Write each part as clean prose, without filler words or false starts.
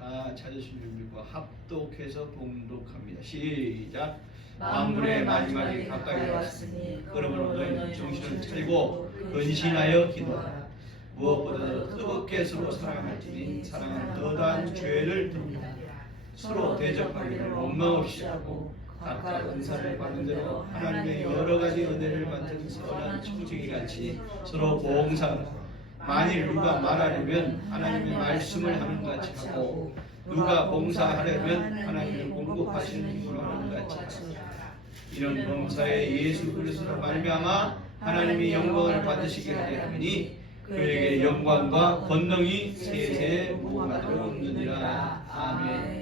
다 찾으신 줄 믿고 합독해서 봉독합니다. 시작. 만물의 마지막이 가까이 왔으니 그러므로 너희는 정신을 차리고 근신하여 기도하라. 무엇보다도 뜨겁게 서로 사랑할지니 사랑은 더다한 죄를 듭니다. 서로 대적하기를 원망 없이 하고 각각 은사를 받은 대로 하나님의 여러 가지 은혜를 맡은 선한 청지기같이 서로 봉사하라. 만일 누가 말하려면 하나님의 말씀을 하는 것 같이 하고 누가 봉사하려면 하나님의 공급하시는 힘으로 하는 것 같이 하라. 이런 범사에 예수 그리스도로 말미암아 하나님이 영광을 받으시게 하려 함이니 그에게 영광과 권능이 세세에 무궁하도록 있느니라. 아멘.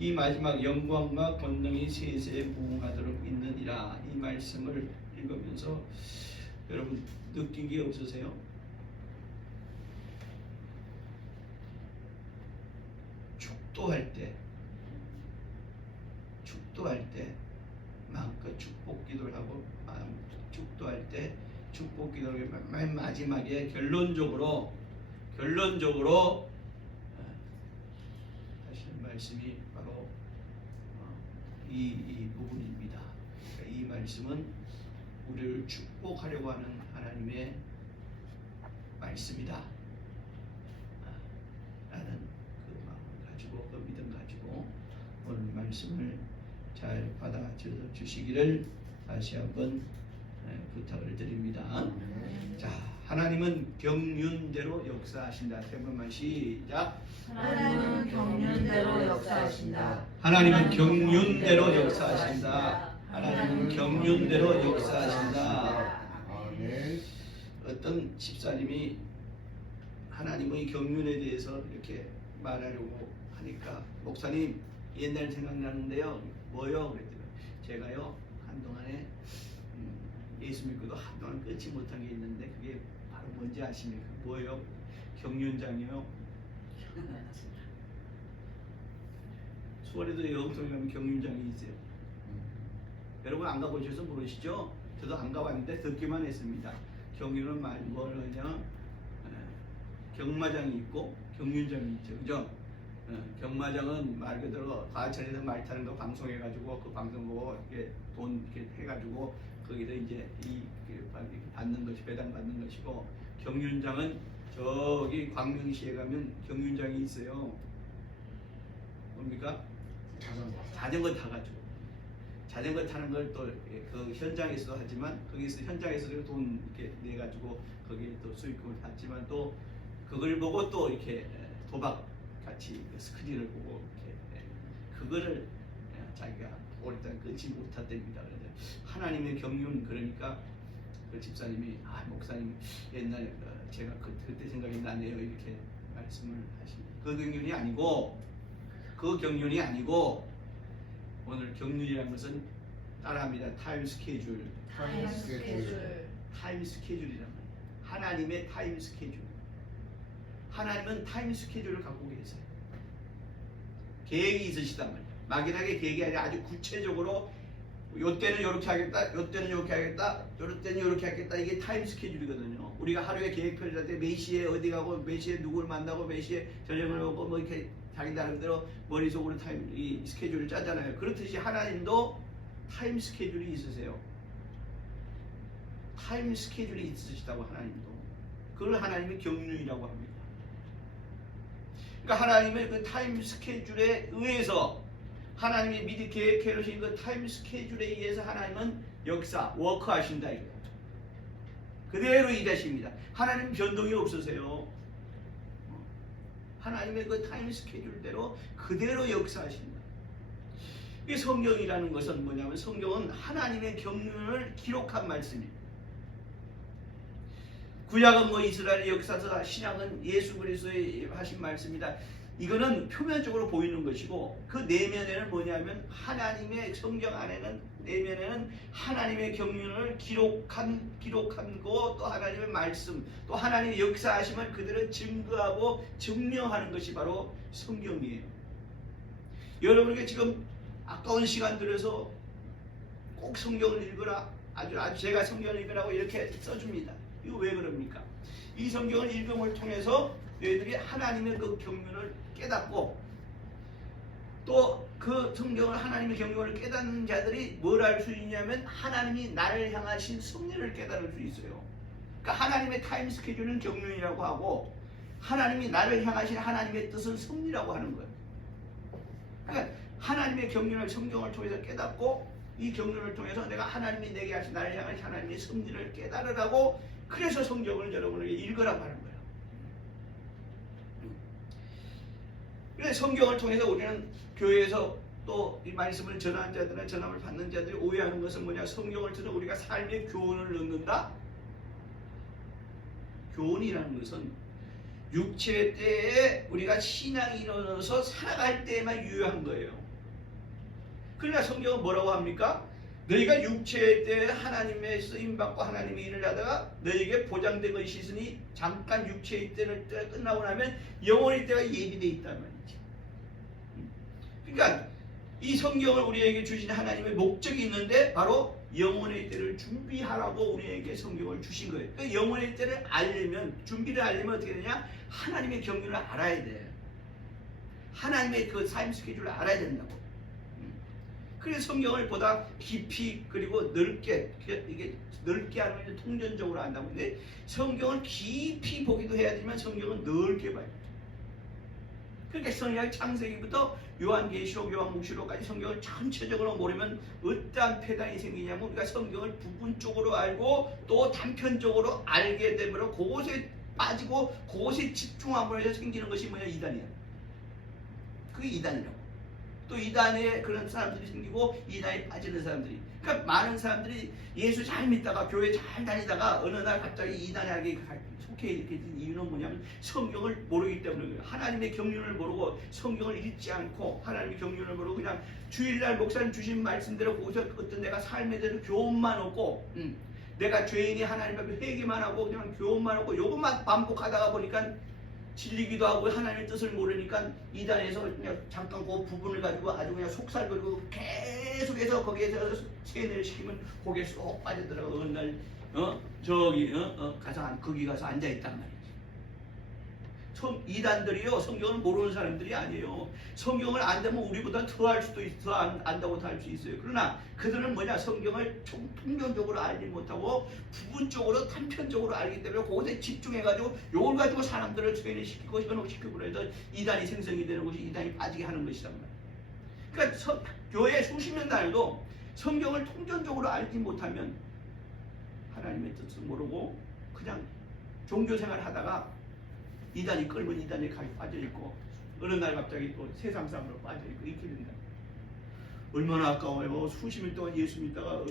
이 마지막 영광과 권능이 세세에 무궁하도록 있느니라, 이 말씀을 읽으면서 여러분 느낀 게 없으세요? 축도할 때 마음껏 축복 기도를 하고 축도할 때 축복 기도를 맨 마지막에 결론적으로 하시는 말씀이 바로 이 부분입니다. 그러니까 이 말씀은 우리를 축복하려고 하는 하나님의 말씀이다 라는 그 마음을 가지고, 그 믿음 가지고 오늘 말씀을 잘 받아들여 주시기를 다시 한번 부탁을 드립니다. 자, 하나님은 경륜대로 역사하신다. 세 번만 시작. 하나님은 경륜대로 역사하신다. 하나님은 경륜대로 역사하신다. 하나님은 경륜대로 역사하신다. 어떤 집사님이 하나님의 경륜에 대해서 이렇게 말하려고 하니까, 목사님 옛날 생각나는데요. 뭐요? 그랬더니 제가요 한동안에 예수 믿고도 한동안 끊지 못한 게 있는데 그게 바로 뭔지 아십니까? 뭐예요? 경륜장이요. 수원에도 영통에 가면 경륜장이 있어요. 여러분 안 가보셔서 모르시죠? 저도 안 가봤는데 듣기만 했습니다. 경륜은 뭘 그냥 경마장이 있고 경륜장이 있죠, 그죠? 경마장은 말 그대로 과천에서 말 타는 거 방송해가지고 그 방송 보고 이렇게 돈 이렇게 해가지고 거기서 이제 받는 것이, 배당 받는 것이고, 경륜장은 저기 광명시에 가면 경륜장이 있어요. 뭡니까? 자전거 타가지고, 자전거 타는 걸 또 그 현장에서도 하지만 거기서 현장에서도 돈 이렇게 내 가지고 거기에 또 수익금을 받지만 또 그걸 보고 또 이렇게 도박 같이 스크린을 보고 이렇게 그거를 자기가 오랫동안 끊지 못했답니다. 하나님의 경륜, 그러니까 그 집사님이 목사님 옛날에 제가 그때 생각이 나네요 이렇게 말씀을 하십니다. 그 경륜이 아니고 오늘 경륜이라는 것은 따라합니다. 타임 스케줄. 타임 스케줄이란 말이에요. 하나님의 타임 스케줄. 하나님은 타임 스케줄을 갖고 계세요. 계획이 있으시단 말이에요. 막연하게 계획이 아니라 아주 구체적으로 요때는 이렇게 하겠다, 요때는 이렇게 하겠다, 요때는 이렇게 하겠다. 이게 타임 스케줄이거든요. 우리가 하루에 계획표를 짤 때 몇 시에 어디 가고 몇 시에 누구를 만나고 몇 시에 저녁을 먹고 뭐 이렇게 자기 나름대로 머릿속으로 이 스케줄을 짜잖아요. 그렇듯이 하나님도 타임 스케줄이 있으세요. 타임 스케줄이 있으시다고 하나님도. 그걸 하나님의 경륜이라고 합니다. 그러니까 하나님의 그 타임 스케줄에 의해서, 하나님이 미리 계획해 놓으신 그 타임 스케줄에 의해서 하나님은 역사, 워크하신다 이거예요. 그대로 일하십니다. 하나님 변동이 없으세요. 하나님의 그 타임 스케줄대로 그대로 역사하신다. 이 성경이라는 것은 뭐냐면, 성경은 하나님의 경륜을 기록한 말씀입니다. 구약은 뭐 이스라엘의 역사서, 신약은 예수 그리스도의 하신 말씀이다. 이거는 표면적으로 보이는 것이고, 그 내면에는 뭐냐면 하나님의 성경 안에는, 내면에는 하나님의 경륜을 기록한 거, 또 하나님의 말씀, 또 하나님의 역사하심을 그들은 증거하고 증명하는 것이 바로 성경이에요. 여러분에게 지금 아까운 시간 들여서 꼭 성경을 읽으라, 아주 제가 성경을 읽으라고 이렇게 써줍니다. 이거 왜 그럽니까? 이 성경을 읽음을 통해서 너희들이 하나님의 그 경륜을 깨닫고 또 그 성경을 하나님의 경륜을 깨닫는 자들이 뭘 알 수 있냐면 하나님이 나를 향하신 섭리를 깨달을 수 있어요. 그러니까 하나님의 타임 스케줄은 경륜이라고 하고 하나님이 나를 향하신 하나님의 뜻은 섭리라고 하는 거예요. 그러니까 하나님의 경륜을 성경을 통해서 깨닫고 이 경륜을 통해서 내가 하나님이 내게 하신 나를 향하신 하나님의 섭리를 깨달으라고 그래서 성경을 여러분에게 읽으라고 하는 거예요. 그래서 성경을 통해서 우리는 교회에서 또 이 말씀을 전하는 자들이나 전함을 받는 자들이 오해하는 것은 뭐냐? 성경을 통해서 우리가 삶의 교훈을 넣는다? 교훈이라는 것은 육체 때에 우리가 신앙이 일어나서 살아갈 때에만 유효한 거예요. 그러나 성경은 뭐라고 합니까? 너희가 육체의 때에 하나님의 쓰임받고 하나님의 일을 하다가 너희에게 보장된 것이 있으니 잠깐 육체의 때가 끝나고 나면 영혼의 때가 예비되어 있단 말이지. 그러니까 이 성경을 우리에게 주신 하나님의 목적이 있는데 바로 영혼의 때를 준비하라고 우리에게 성경을 주신 거예요. 그러니까 영혼의 때를 알려면, 준비를 알려면 어떻게 되냐? 하나님의 경륜을 알아야 돼. 하나님의 그 삶 스케줄을 알아야 된다고. 그래서 성경을 보다 깊이 그리고 넓게, 이게 넓게 하면 통전적으로 안다고. 근데 성경을 깊이 보기도 해야 되지만 성경은 넓게 봐요. 그러니까 성경 창세기부터 요한계시록, 요한묵시록까지 성경을 전체적으로 모르면 어떠한 폐단이 생기냐면 우리가 성경을 부분적으로 알고 또 단편적으로 알게 되므로 그곳에 빠지고 그곳에 집중함으로 해서 생기는 것이 뭐냐? 이단이야. 그게 이단이라고. 또 이단에 그런 사람들이 생기고 이단에 빠지는 사람들이. 그러니까 많은 사람들이 예수 잘 믿다가 교회 잘 다니다가 어느 날 갑자기 이단에 속해 이렇게 된 이유는 뭐냐면 성경을 모르기 때문에 하나님의 경륜을 모르고 성경을 읽지 않고 하나님의 경륜을 모르고 그냥 주일날 목사님 주신 말씀대로 거기서 어떤 내가 삶에 대해서 교훈만 얻고 내가 죄인이 하나님 앞에 회개만 하고 그냥 교훈만 얻고 요것만 반복하다가 보니까 질리기도 하고 하나님의 뜻을 모르니까 이단에서 그냥 잠깐 그 부분을 가지고 아주 그냥 속살거리고 계속해서 거기에서 세뇌를 시키면 거기에 쏙 빠져들어가고 어느 날 가서 거기 가서 앉아있단 말이지. 이단들이요 성경을 모르는 사람들이 아니에요. 성경을 안다면 우리보다 더 할 수도 있어, 안다고 더 할 수 있어요. 그러나 그들은 뭐냐? 성경을 통전적으로 알지 못하고 부분적으로 단편적으로 알기 때문에 그것에 집중해가지고 요걸 가지고 사람들을 세뇌시키고 현혹시키고 해서 이단이 생성이 되는 것이 이단이 빠지게 하는 것이란 말이에요. 그러니까 교회 수십 년 다녀도 성경을 통전적으로 알지 못하면 하나님의 뜻을 모르고 그냥 종교생활 하다가 이단이 끌면 이단에 빠져있고 어느 날 갑자기 또 세상 사람으로 빠져있고 이렇게 된다. 얼마나 아까워요. 수십 년 동안 예수 믿다가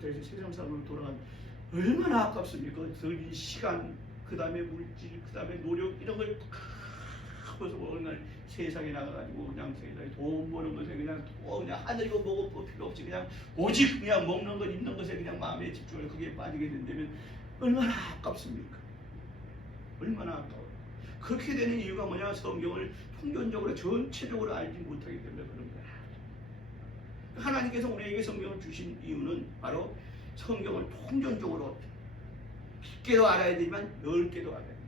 세상 사람으로 돌아간 얼마나 아깝습니까? 그 시간, 그 다음에 물질, 그 다음에 노력 이런 걸 하고서 어느 날 세상에 나가가지고 그냥 세상에 돈 버는 것에 그냥 하늘이고 뭐고 필요 없이 그냥 오직 그냥 먹는 것 입는 것에 그냥 마음에 집중을 그게 빠지게 된다면 얼마나 아깝습니까? 얼마나 아까워요. 그렇게 되는 이유가 뭐냐? 성경을 통전적으로 전체적으로 알지 못하기 때문에 그런 거야. 하나님께서 우리에게 성경을 주신 이유는 바로 성경을 통전적으로 깊게도 알아야 되지만 넓게도 알아야 됩니다.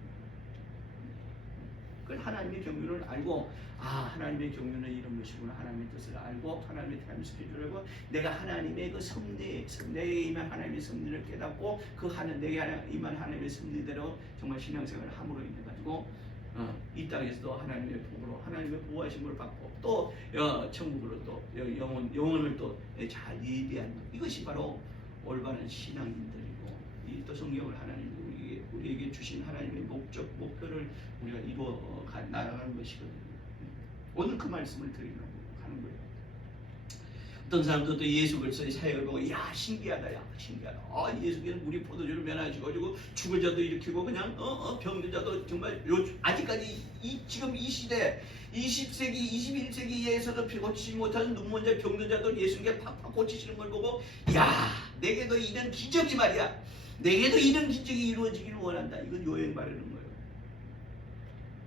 그 하나님의 경륜을 알고 하나님의 경륜은 이런 것이구나. 하나님의 뜻을 알고 하나님의 타임 스케줄을 알고 내가 하나님의 그 섭리, 내게 임한 하나님의 섭리를 깨닫고 내게 임한 하나님의 섭리대로 정말 신앙생활을 함으로 인해 가지고 이 땅에서도 하나님의 복으로 하나님의 보호하심을 받고 또 천국으로 또 영혼을 또 잘 예비하는 것. 이것이 바로 올바른 신앙인들이고 이 또 성경을 하나님 우리에게 주신 하나님의 목표를 우리가 이루어 나아가는 것이거든요. 오늘 그 말씀을 드리려고 하는 거예요. 어떤 사람도 또 예수 그리스도의 사역을 보고 신기하다. 예수께서 우리 포도주를 면하시고 죽은 자도 일으키고 그냥 병든 자도 정말 아직까지 지금 이 시대 20세기 21세기에서도 고치지 못하는 눈먼 자 병든 자도 예수님께 팍팍 고치시는 걸 보고 내게도 이런 기적이 말이야. 내게도 이런 기적이 이루어지기를 원한다. 이건 요행 바르는 거예요.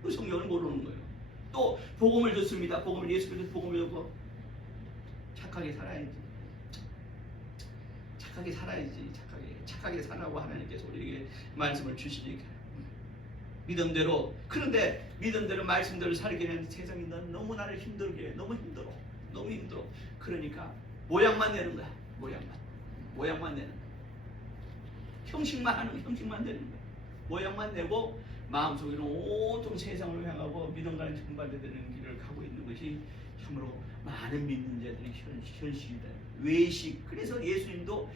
그 성경을 모르는 거예요. 또 복음을 듣습니다. 예수 그리스도 복음을 듣고 착하게 살아야지. 착하게 살라고 하나님께서 우리에게 말씀을 주시니까 믿음대로. 그런데 믿음대로 말씀대로 살기에는 세상이 너무 나를 힘들게 해. 너무 힘들어. 너무 힘들어. 그러니까 모양만 내는 거야. 모양만 내는 거야. 형식만 하는 거야. 형식만 내는 거야. 모양만 내고 마음속에는 온통 세상을 향하고 믿음과는 정반대되는 길을 가고 있는 것이 참으로 많은 믿는 자들의 현실이다. 외식. 그래서 예수님도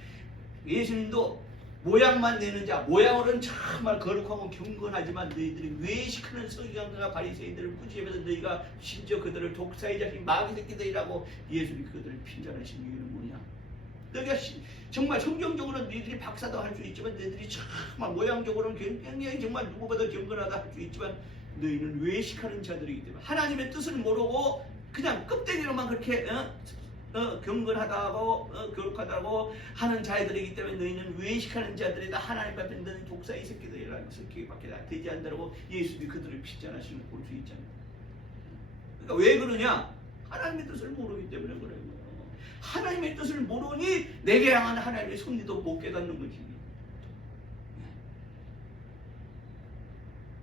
모양만 내는 자, 모양으로는 정말 거룩하고 경건하지만 너희들이 외식하는 서기관들과 바리새인들을 꾸짖으면서 너희가 심지어 그들을 독사의 자식 마귀 새끼들이라고 예수님이 그들을 핀잔하신 이유는 뭐냐? 너희가 정말 성경적으로는 너희들이 박사도 할 수 있지만 너희들이 정말 모양적으로는 굉장히 정말 누구보다 경건하다 할 수 있지만 너희는 외식하는 자들이기 때문에 하나님의 뜻을 모르고 그냥 껍데기로만 그렇게 경건하다고 거룩하다고 하는 자들이기 때문에 너희는 외식하는 자들이다. 하나님 앞에 너는 독사의 새끼들이라는 새끼밖에 되지 않다고 예수님이 그들을 핍잔하시는 걸 볼 수 있잖아요. 그러니까 왜 그러냐? 하나님의 뜻을 모르기 때문에 그래요. 하나님의 뜻을 모르니 내게 향한 하나님의 섭리도 못 깨닫는 거지.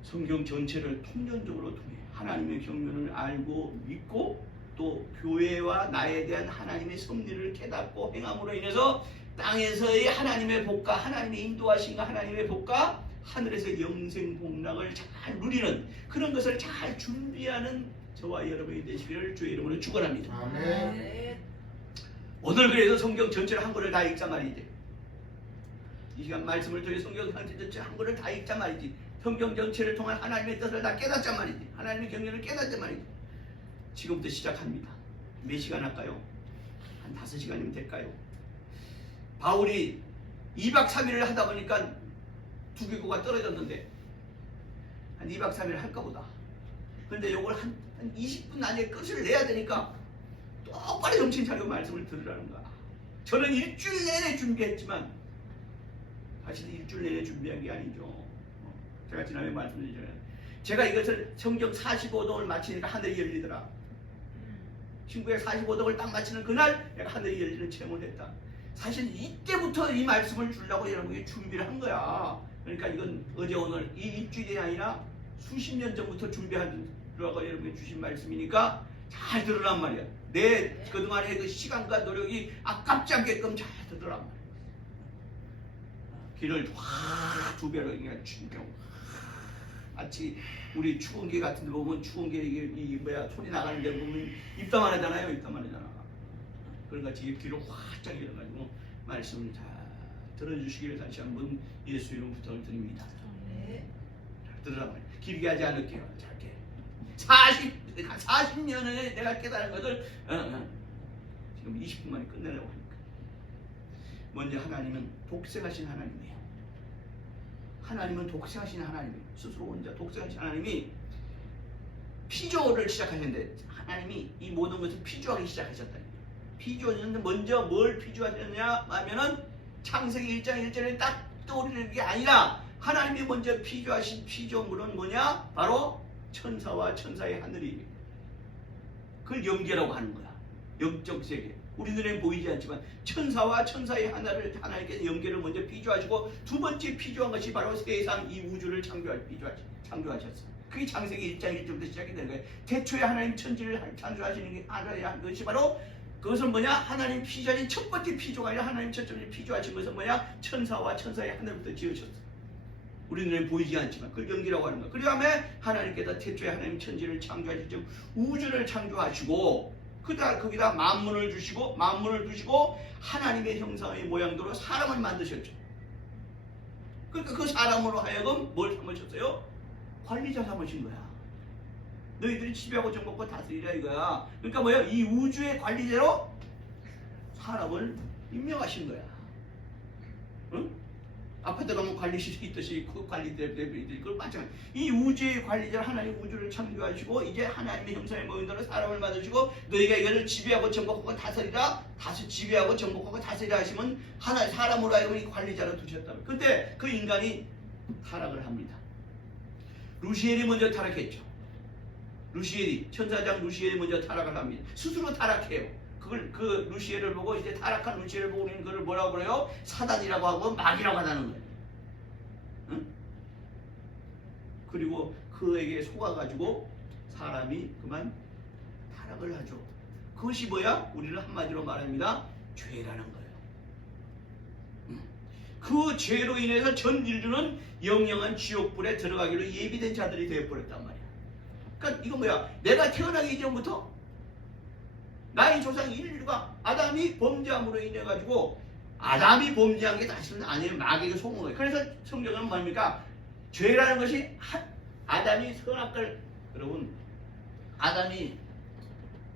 성경 전체를 통전적으로 통해 하나님의 경륜을 알고 믿고 또 교회와 나에 대한 하나님의 섭리를 깨닫고 행함으로 인해서 땅에서의 하나님의 복과 하나님의 인도하심과 하나님의 복과 하늘에서 영생 복락을 잘 누리는 그런 것을 잘 준비하는 저와 여러분이 되시기를 주의 이름으로 축원합니다. 아멘. 오늘 그래서 성경 전체를 한 권을 다 읽자 말이지. 이 시간 말씀을 통해 성경 전체 한 권을 다 읽자 말이지. 성경 전체를 통한 하나님의 뜻을 다 깨닫자 말이지. 하나님의 경륜을 깨닫자 말이지. 지금부터 시작합니다. 몇 시간 할까요? 한 5시간이면 될까요? 바울이 2박 3일을 하다 보니까 두기고가 떨어졌는데 한 2박 3일 할까 보다. 그런데 이걸 한 20분 안에 끝을 내야 되니까 똑바로 정신 차리고 말씀을 들으라는 거야. 저는 일주일 내내 준비했지만 사실 일주일 내내 준비한 게 아니죠. 제가 지난번에 말씀드렸잖아요. 제가 이것을 성경 45동을 마치니까 하늘이 열리더라. 친구의 45동을 딱 마치는 그날 내가 하늘이 열리는 체험을 했다. 사실 이때부터 이 말씀을 주려고 여러분이 준비를 한 거야. 그러니까 이건 어제 오늘 이 일주일이 아니라 수십 년 전부터 준비하려고 여러분이 주신 말씀이니까 잘 들으란 말이야. 내 그동안의 그 시간과 노력이 아깝지 않게끔 잘 들으란 말이야. 길을 확 두 배로 그냥 준비하고 마치 우리 추운개 같은 데 보면 추운개 이게 뭐야 소리 나가는 데 보면 입담 안 하잖아요. 입담 안 하잖아. 그런 같이 귀를 활짝 열어가지고 말씀을 잘 들어주시기를 다시 한번 예수 이름 부탁을 드립니다. 잘 들으란 말이야. 길게 하지 않을게요. 짧게. 40년에 내가 깨달은 것을 지금 20분 만에 끝내려고 하니까. 먼저 하나님은 독생하신 하나님이에요. 하나님은 독생하신 하나님이에요. 스스로 혼자 독생하신 하나님이 피조를 시작하셨는데 하나님이 이 모든 것을 피조하기 시작하셨다. 피조는 먼저 뭘 피조하셨느냐 하면은 창세기 1장 1절에 딱 떠오르는 게 아니라 하나님이 먼저 피조하신 피조물은 뭐냐? 바로 천사와 천사의 하늘이 그걸 연계라고 하는 거야. 영적 세계. 우리 눈에는 보이지 않지만 천사와 천사의 하나님께서 연계를 먼저 피조하시고 두 번째 피조한 것이 바로 세상 이 우주를 창조하셨어요. 그게 창세기 1장 1절부터 시작이 되는 거예요. 태초에 하나님 천지를 창조하시는 것이 바로 그것은 뭐냐? 하나님 피조하신 첫 번째 피조가 아니라 하나님 첫 번째 피조하신 것은 뭐냐? 천사와 천사의 하늘부터 지으셨어요. 우리 눈에 보이지 않지만 그걸 연기라고 하는 거예요. 그 다음에 하나님께서 태초에 하나님 천지를 창조하시고 우주를 창조하시고 거기다 만물을 두시고 하나님의 형상의 모양대로 사람을 만드셨죠. 그러니까 그 사람으로 하여금 뭘 삼으셨어요? 관리자 삼으신 거야. 너희들이 지배하고 정복하고 다스리라 이거야. 그러니까 뭐야? 이 우주의 관리자로 사람을 임명하신 거야. 응? 아파트 가면 관리실이 있듯이 그 관리들이 그걸 마찬가지. 이 우주의 관리자 하나님 우주를 창조하시고 이제 하나님의 형상의 모양대로 사람을 만드시고 너희가 이것을 지배하고 정복하고 다스리라. 다시 지배하고 정복하고 다스리라 하시면 하나의 사람으로 하여금 이 관리자로 두셨다고. 근데 그 인간이 타락을 합니다. 루시엘이 먼저 타락했죠. 천사장 루시엘이 먼저 타락을 합니다. 스스로 타락해요. 그 루시엘을 보고 이제 타락한 루시엘을 보고 있는 그걸 뭐라고 그래요? 사단이라고 하고 마귀라고 하는 거예요. 응? 그리고 그에게 속아가지고 사람이 그만 타락을 하죠. 그것이 뭐야? 우리는 한마디로 말합니다. 죄라는 거예요. 그 죄로 인해서 전 인류는 영영한 지옥불에 들어가기로 예비된 자들이 되어버렸단 말이야. 그러니까 이건 뭐야? 내가 태어나기 이전부터 나의 조상 인류가 아담이 범죄함으로 인해 가지고 아담이 범죄한 게 사실은 아니에요. 마귀가 속은 거예요. 그래서 성경은 뭡니까? 죄라는 것이 아담이 선악과를, 여러분, 아담이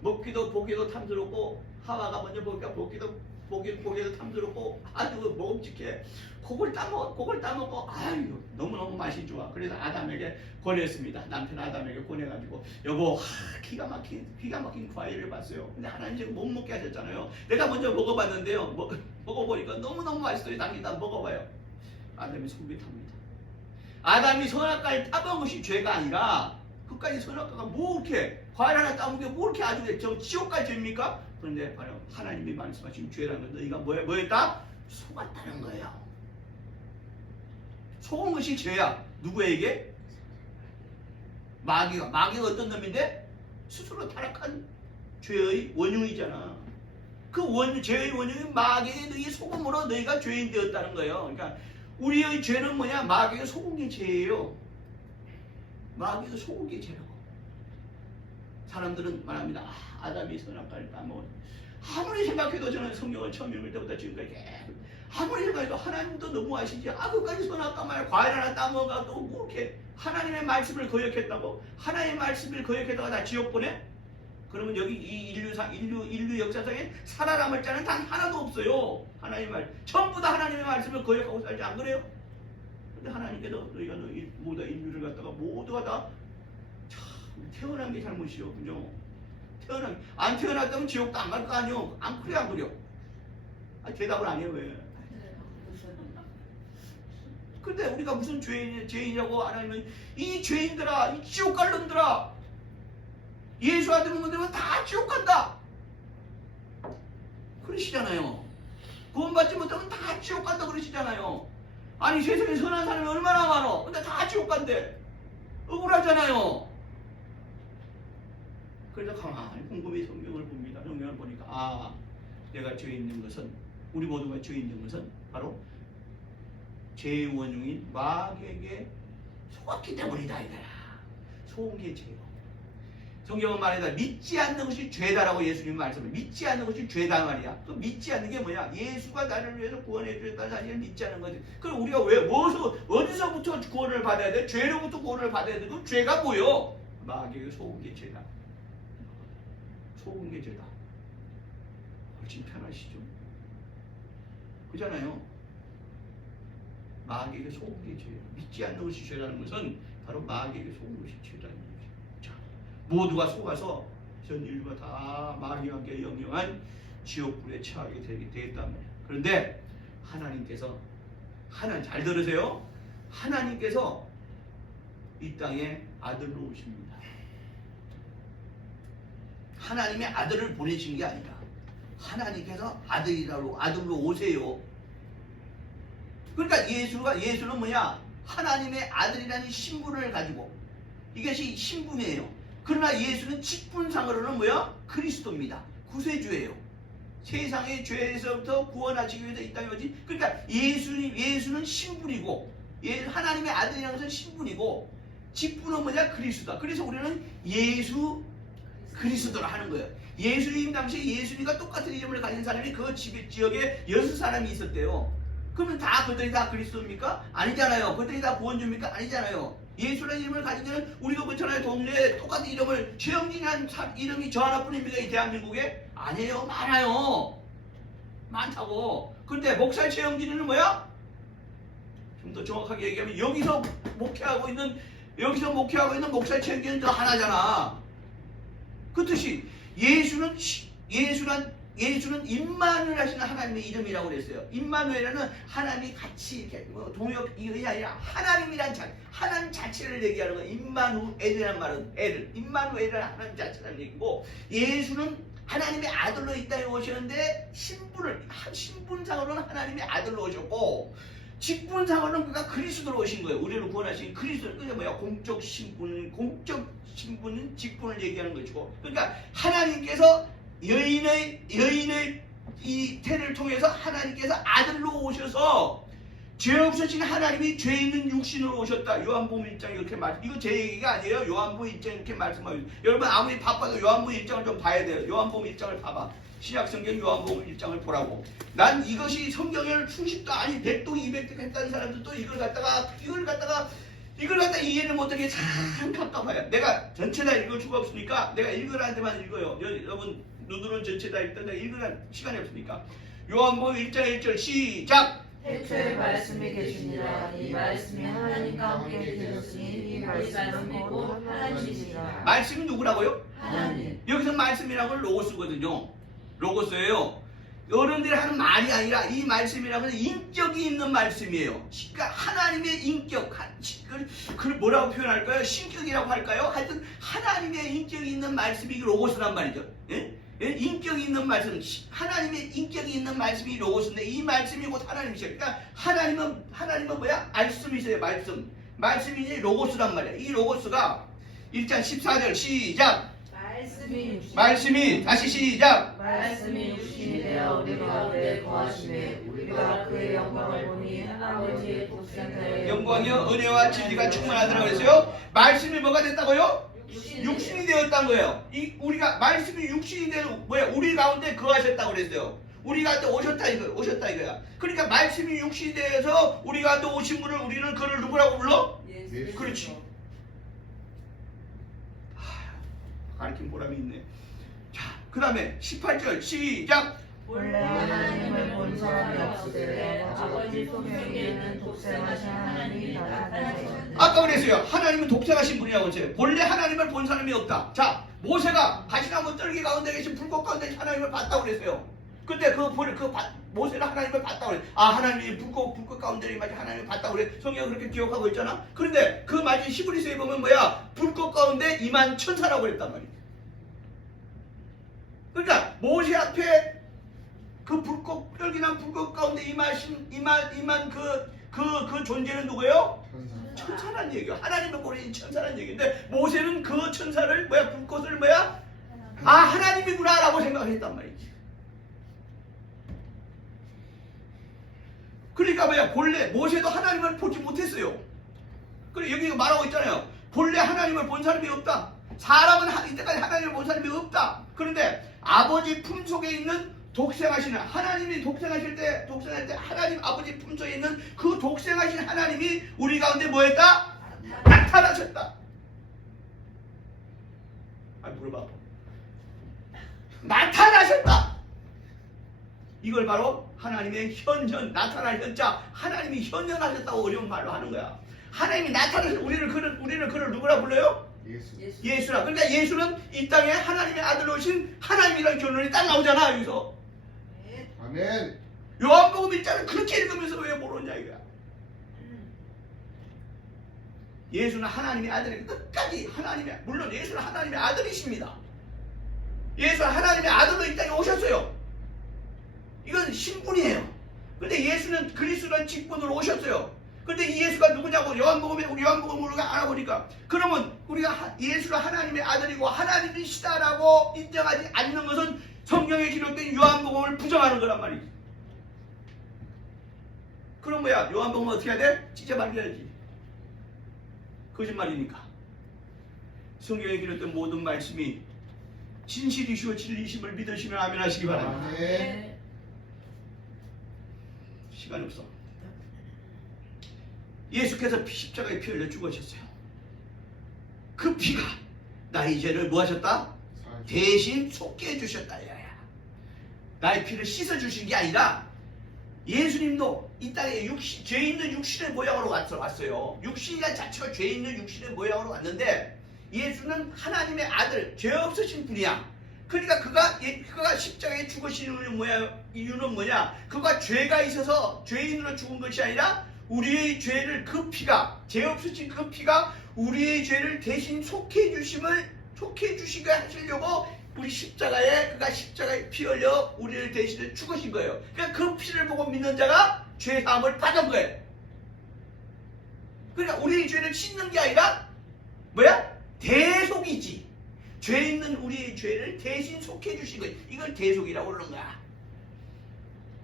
먹기도 보기도 탐스럽고 하와가 먼저 보기가 보기도 탐스럽고 아주 먹음직해. 그걸 따먹고 아유 너무너무 맛이 좋아. 그래서 아담에게 권했습니다. 남편 아담에게 권해가지고 여보 기가 막힌 과일을 봤어요. 근데 하나님 지금 못 먹게 하셨잖아요. 내가 먼저 먹어봤는데요. 먹어보니까 너무너무 맛있어요. 당신 다 먹어봐요. 아담이 손빛합니다. 아담이 선악과를 따먹은 것이 죄가 아니라 끝까지 선악과가 뭐 이렇게 과일 하나 따먹은 게 뭐 이렇게 아주 저 지옥까지 죄입니까? 그런데 바로 하나님이 말씀하신 죄라는 건 너희가 뭐였다? 속았다는 거예요. 속은 것이 죄야. 누구에게? 마귀가 어떤 놈인데? 스스로 타락한 죄의 원흉이잖아. 그 죄의 원흉이 마귀의 너희 속음으로 너희가 죄인 되었다는 거예요. 그러니까 우리의 죄는 뭐냐? 마귀가 속은 게 죄예요. 마귀가 속은 게 죄라고. 사람들은 말합니다. 아담이 선악과를 따먹은. 아무리 생각해도 저는 성경을 처음 읽을 때부터 지금까지 아무리 생각해도 하나님도 너무 아시지. 그까지 선악과 말 과일 하나 따먹어도 뭐 이렇게 하나님의 말씀을 거역했다고? 하나님의 말씀을 거역했다가 다 지옥 보내? 그러면 여기 이 인류 역사상에 살아남을 자는 단 하나도 없어요. 하나님의 말 전부 다 하나님의 말씀을 거역하고 살지 안 그래요? 근데 하나님께서 너희가 모두 인류를 갖다가 모두가 다 태어난 게 잘못이요. 그죠? 안 태어났다면 지옥도 안 갈 거 아니요. 안 그래 안 그려? 대답을 안 해요. 왜? 근데 우리가 무슨 죄인이라고 안 하면 이 죄인들아, 이 지옥 갈 놈들아, 예수 안 믿으면 다 지옥 간다. 그러시잖아요. 구원받지 못하면 다 지옥 간다 그러시잖아요. 아니 세상에 선한 사람이 얼마나 많어. 근데 다 지옥 간대. 억울하잖아요. 그래서 가만히 곰곰이 성경을 봅니다. 성경을 보니까 내가 죄 있는 것은, 우리 모두가 죄 있는 것은 바로 죄의 원흉인 마귀에게 속았기 때문이다 이거야. 속은 게 죄요. 성경은 말이다. 믿지 않는 것이 죄다라고 예수님이 말씀을. 믿지 않는 것이 죄다 말이야. 그 믿지 않는 게 뭐야? 예수가 나를 위해서 구원해 주셨다는 사실을 믿지 않는 거지. 그럼 우리가 어디서부터 구원을 받아야 돼? 죄로부터 구원을 받아야 돼. 그럼 죄가 뭐요? 마귀에게 속은 게 죄다. 속은 게 죄다. 훨씬 편하시죠? 그잖아요. 마귀에게 속은 게 죄예요. 믿지 않는 것이 죄라는 것은 바로 마귀에게 속은 것이 죄라는 거죠. 자, 모두가 속아서 전 인류가 다 마귀와 함께 영영한 지옥불에 처하게 되겠단 말이에요. 그런데 하나님께서 잘 들으세요. 하나님께서 이 땅에 아들로 오십니다. 하나님의 아들을 보내신 게 아니라 하나님께서 아들로 오세요. 그러니까 예수는 뭐냐? 하나님의 아들이라는 신분을 가지고, 이것이 신분이에요. 그러나 예수는 직분상으로는 뭐야? 그리스도입니다. 구세주예요. 세상의 죄에서부터 구원하시기 위해서 이 땅에 오지. 그러니까 예수는 신분이고, 하나님의 아들이라는 것은 신분이고, 직분은 뭐냐? 그리스도다. 그래서 우리는 예수 그리스도라 하는 거예요. 예수님 당시에 예수님과 똑같은 이름을 가진 사람이 그 지역에 6사람이 있었대요. 그러면 그들이 다 그리스도입니까? 아니잖아요. 그들이 다 구원주입니까? 아니잖아요. 예수라는 이름을 가진 자는 우리가 그렇잖아요. 동네에 똑같은 이름을 최영진이라는 이름이 저 하나뿐입니까? 이 대한민국에? 아니에요. 많아요. 많다고. 근데 목사 최영진이는 뭐야? 좀 더 정확하게 얘기하면 여기서 목회하고 있는 목사 최영진은 저 하나잖아. 그 뜻이 예수는 임마누엘 하시는 하나님의 이름이라고 그랬어요. 임마누엘은 하나님이 같이 이렇게 동역이 아니라 하나님이란 하나님 자체를 얘기하는 거예요. 임마누엘이라는 말은 임마누엘이라는 하나님 자체라는 얘기고, 예수는 하나님의 아들로 이 땅에 오셨는데 신분상으로는 하나님의 아들로 오셨고, 직분상으로는 그가 그리스도로 오신 거예요. 우리를 구원하신 그리스도. 그게 뭐야? 공적 신분은 직분을 얘기하는 것이고. 그러니까 하나님께서 여인의 이 태를 통해서 하나님께서 아들로 오셔서 죄 없으신 하나님이 죄 있는 육신으로 오셨다. 요한복음 1장 이렇게 이거 제 얘기가 아니에요. 요한복음 1장 이렇게 말씀하고 여러분 아무리 바빠도 요한복음 1장을 좀 봐야 돼요. 요한복음 1장을 봐봐. 신약성경 요한복음 1장을 보라고. 난 이것이 성경을 수십도 아니 100도 200도 했다는 사람들도 이걸 갖다가 이해를 못하게 참 답답해요. 내가 전체 다 읽을 수가 없으니까 내가 읽으라는 데만 읽어요. 여러분 눈으로는 전체 다 읽던 내가 읽으라는 시간이 없으니까. 요한복음 1장 1절 시작. 태초에 말씀이 계시니라. 이 말씀이 하나님과 함께 계셨으니 이 말씀은 곧 하나님이시라. 말씀이 누구라고요? 하나님. 여기서 말씀이라고 하면 로고스거든요. 로고스예요. 어른들이 하는 말이 아니라 이 말씀이라고 하면 인격이 있는 말씀이에요. 그러니까 하나님의 인격, 그걸 뭐라고 표현할까요? 신격이라고 할까요? 하여튼 하나님의 인격이 있는 말씀이 로고스란 말이죠. 예? 인격이 있는 말씀, 하나님의 인격이 있는 말씀이 로고스인데 이 말씀이 곧 하나님이세요. 그러니까 하나님은 뭐야? 말씀이세요. 말씀이 로고스란 말이야. 이 로고스가 1장 14절 시작. 말씀이 다시 시작. 말씀이 육신이 되어 우리 가운데 거하시매 우리가 그의 영광을 보니 아버지의 독생자의 영광이요 은혜와 진리가 충만하더라고 그랬어요. 말씀이 뭐가 됐다고요? 육신이 되었다는 거예요. 우리가 말씀이 육신이 되는 뭐야? 우리 가운데 거하셨다고 그랬어요. 우리 가운데 오셨다 이거야. 그러니까 말씀이 육신이 되어서 우리 가운데 오신 분을 우리는 그를 누구라고 불러? 예수. 그렇지. 가르친 보람이 있네. 자, 그 다음에 18절 시작. 원래 하나님을 본 사람이 없으되 아버지 품속에 있는 독생하신 하나님이 나타나셨는데. 아까 그랬어요. 하나님은 독생하신 분이라고 했어요. 본래 하나님을 본 사람이 없다. 자, 모세가 가시나무 떨기 가운데 계신 불꽃 가운데 하나님을 봤다고 그랬어요. 근데 모세는 하나님을 봤다고 그래. 아, 하나님이 불꽃 가운데 맞아 하나님을 봤다고 그래. 성경은 그렇게 기억하고 있잖아. 그런데 그 맞은 히브리서에 보면 뭐야? 불꽃 가운데 임한 천사라고 그랬단 말이야. 그러니까 모세 앞에 그 떨기난 불꽃 가운데 임한 그 존재는 누구예요? 천사란 얘기야. 하나님을 보내신 천사란 얘기인데 모세는 그 천사를 불꽃을 아, 하나님이구나라고 생각했단 말이지. 그러니까 본래 모세도 하나님을 보지 못했어요. 그래 여기 말하고 있잖아요. 본래 하나님을 본 사람이 없다. 사람은 이때까지 하나님을 본 사람이 없다. 그런데 아버지 품속에 있는 독생하시는 하나님이 독생할 때 하나님 아버지 품속에 있는 그 독생하신 하나님이 우리 가운데 뭐했다? 나타나셨다. 물어봐. 나타나셨다. 이걸 바로 하나님의 현현, 나타날 현자, 하나님이 현현하셨다고 어려운 말로 하는 거야. 하나님이 나타나서 우리를 그를 누구라 불러요? 예수라. 그러니까 예수는 이 땅에 하나님의 아들로 오신 하나님이라는 결론이 딱 나오잖아 여기서. 아멘. 요한복음 1장을 그렇게 읽으면서 왜 모르냐 이거야. 예수는 하나님의 아들이 끝까지 물론 예수는 하나님의 아들이십니다. 예수는 하나님의 아들로 이 땅에 오셨어요. 이건 신분이에요. 근데 예수는 그리스도라는 직분으로 오셨어요. 근데 이 예수가 누구냐고 요한복음을 우리가 알아보니까 그러면 우리가 예수를 하나님의 아들이고 하나님이시다라고 인정하지 않는 것은 성경에 기록된 요한복음을 부정하는 거란 말이지. 그럼 요한복음은 어떻게 해야 돼? 찢어 말려야지. 거짓말이니까. 성경에 기록된 모든 말씀이 진실이시오 진리심을 믿으시면 아멘 하시기 바랍니다. 아멘. 시간이 없어. 예수께서 십자가에 피 흘려 죽으셨어요. 그 피가 나의 죄를 뭐 하셨다? 대신 속게 해주셨다. 나의 피를 씻어주신 게 아니라 예수님도 이 땅에 죄 있는 육신의 모양으로 왔어요. 육신이란 자체가 죄 있는 육신의 모양으로 왔는데 예수는 하나님의 아들, 죄 없으신 분이야. 그러니까 그가 십자가에 죽으시는 이유는 뭐냐? 그가 죄가 있어서 죄인으로 죽은 것이 아니라 우리의 죄를 죄 없으신 그 피가 우리의 죄를 대신 속해 주시게 하시려고 그가 십자가에 피 흘려 우리를 대신해 죽으신 거예요. 그러니까 그 피를 보고 믿는 자가 죄 사함을 받은 거예요. 그러니까 우리의 죄를 씻는 게 아니라 뭐야? 대속이지. 죄 있는 우리의 죄를 대신 속해 주신 거예요. 이걸 대속이라고 그러는 거야.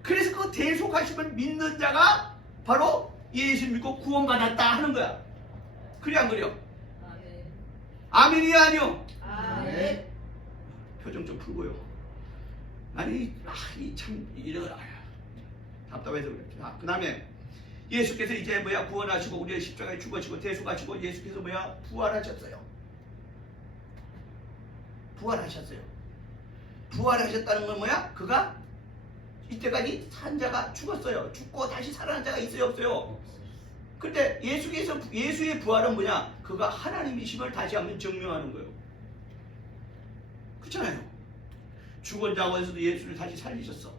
그래서 그 대속하심을 믿는 자가 바로 예수 믿고 구원받았다 하는 거야. 그래 안 그래요? 아멘이 아니요. 아멘. 표정 좀 풀고요. 아니 참 이런 답답해서 그래. 그 다음에 예수께서 이제 뭐야 구원하시고 우리의 십자가에 죽으시고 대속하시고 예수께서 뭐야 부활하셨어요. 부활하셨어요. 부활하셨다는 건 뭐야? 그가 이때까지 산 자가 죽었어요. 죽고 다시 살아난 자가 있어요, 없어요? 근데 예수의 부활은 뭐냐? 그가 하나님이심을 다시 한번 증명하는 거예요. 그렇잖아요. 죽은 자 가운데서도 예수를 다시 살리셨어.